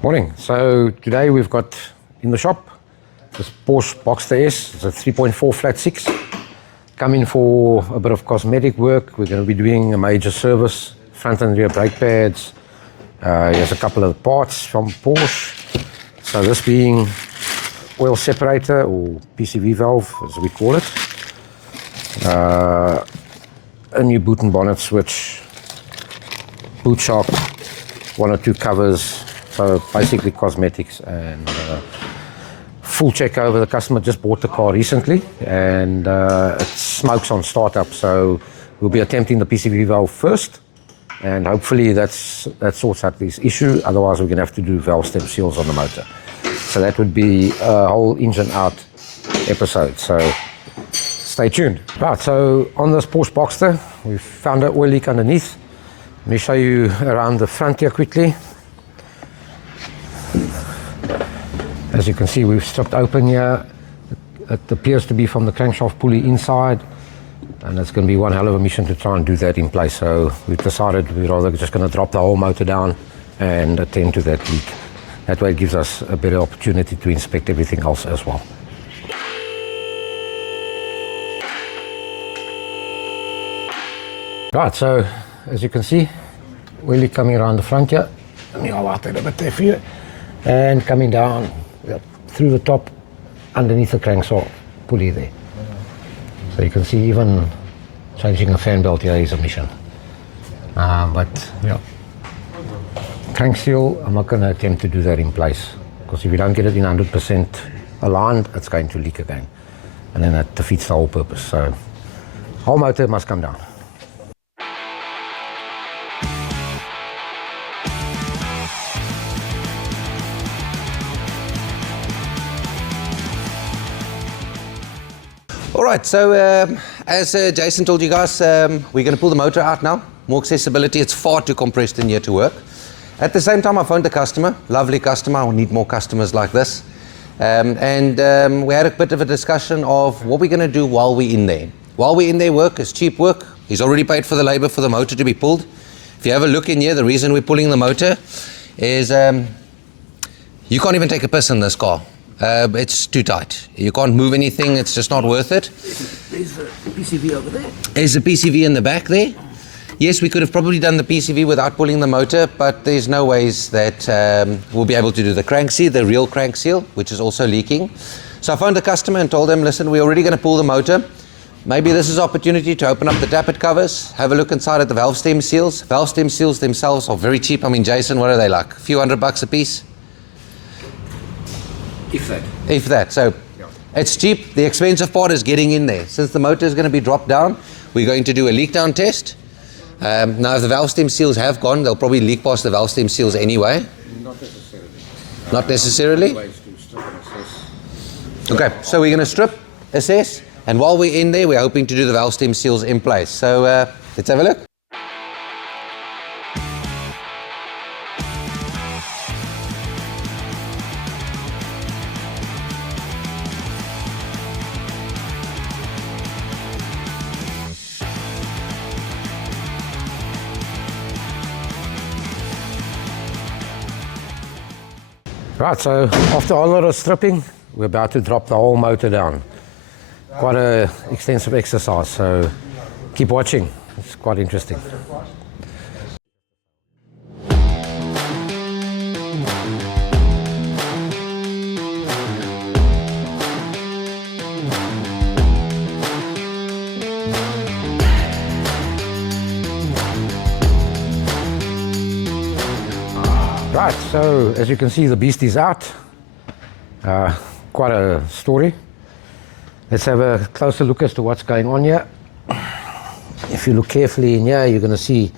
Morning. So today we've got in the shop this Porsche Boxster S. It's a 3.4 flat 6. Coming for a bit of cosmetic work. We're going to be doing a major service, front and rear brake pads. Here's a couple of parts from Porsche. So this being oil separator or PCV valve as we call it. A new boot and bonnet switch, boot shock, one or two covers. So basically cosmetics and full check over. The customer just bought the car recently and it smokes on startup. So we'll be attempting the PCV valve first and hopefully that sorts out this issue. Otherwise we're going to have to do valve stem seals on the motor. So that would be a whole engine out episode. So stay tuned. Right, so on this Porsche Boxster, we've found an oil leak underneath. Let me show you around the front here quickly. As you can see, we've stripped open here. It appears to be from the crankshaft pulley inside, and it's going to be one hell of a mission to try and do that in place. So we've decided we're rather just going to drop the whole motor down and attend to that leak. That way it gives us a better opportunity to inspect everything else as well. Right, so as you can see, oil leak coming around the front here. Let me highlight that a bit there for you. And coming down through the top underneath the crankshaft pulley there. So you can see even changing a fan belt here is a mission. But yeah, crank seal, I'm not going to attempt to do that in place because if you don't get it in 100% aligned, it's going to leak again. And then that defeats the whole purpose. So whole motor must come down. All right, so as Jason told you guys, we're going to pull the motor out now. More accessibility, it's far too compressed in here to work. At the same time, I phoned the customer, lovely customer, I need more customers like this. We had a bit of a discussion of what we're going to do while we're in there. While we're in there, work is cheap work. He's already paid for the labor for the motor to be pulled. If you have a look in here, the reason we're pulling the motor is you can't even take a piss in this car. It's too tight. You can't move anything, it's just not worth it. There's a PCV over there. There's a PCV in the back there. Yes, we could have probably done the PCV without pulling the motor, but there's no ways that we'll be able to do the crank seal, the real crank seal, which is also leaking. So I phoned the customer and told them, listen, we're already going to pull the motor. Maybe this is an opportunity to open up the tappet covers, have a look inside at the valve stem seals. Valve stem seals themselves are very cheap. I mean, Jason, what are they like? A few $100 a piece? If that. So it's cheap. The expensive part is getting in there. Since the motor is going to be dropped down, we're going to do a leak down test. Now, if the valve stem seals have gone, they'll probably leak past the valve stem seals anyway. Not necessarily. Not necessarily? Ways to strip and assess. Okay, so we're going to strip, assess, and while we're in there, we're hoping to do the valve stem seals in place. So let's have a look. Right, so after a lot of stripping, we're about to drop the whole motor down. Quite an extensive exercise, so keep watching. It's quite interesting. Right, so as you can see, the beast is out. Quite a story. Let's have a closer look as to what's going on here. If you look carefully in here, you're going to see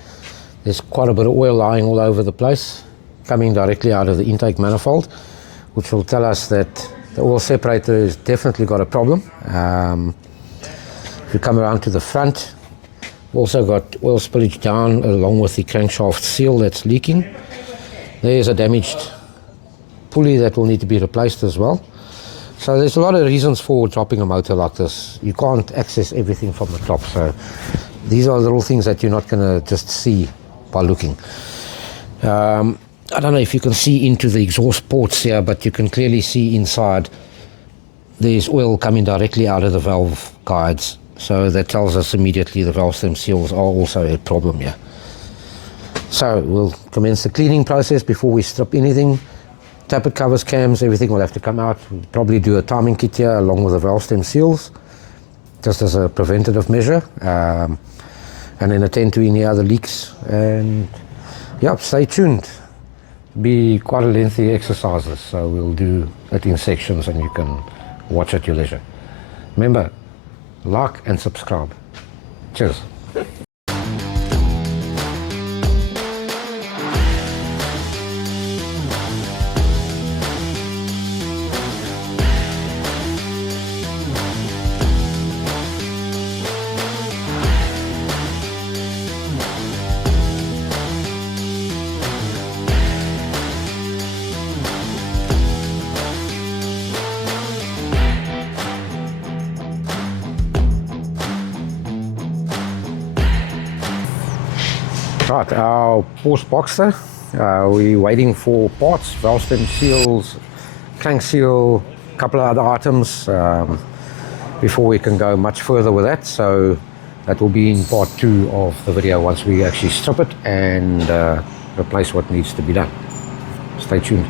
there's quite a bit of oil lying all over the place, coming directly out of the intake manifold, which will tell us that the oil separator has definitely got a problem. If you come around to the front, we've also got oil spillage down along with the crankshaft seal that's leaking. There's a damaged pulley that will need to be replaced as well. So there's a lot of reasons for dropping a motor like this. You can't access everything from the top. So these are little things that you're not going to just see by looking. I don't know if you can see into the exhaust ports here, but you can clearly see inside there's oil coming directly out of the valve guides. So that tells us immediately the valve stem seals are also a problem here. So we'll commence the cleaning process before we strip anything. Tappet covers, cams, everything will have to come out. We'll probably do a timing kit here along with the valve stem seals, just as a preventative measure, and then attend to any other leaks. And yeah, stay tuned. Be quite a lengthy exercises, so we'll do it in sections and you can watch at your leisure. Remember, like and subscribe. Cheers. Right, our Porsche Boxster, we're waiting for parts, valve stem seals, crank seal, a couple of other items before we can go much further with that. So that will be in part 2 of the video once we actually strip it and replace what needs to be done. Stay tuned.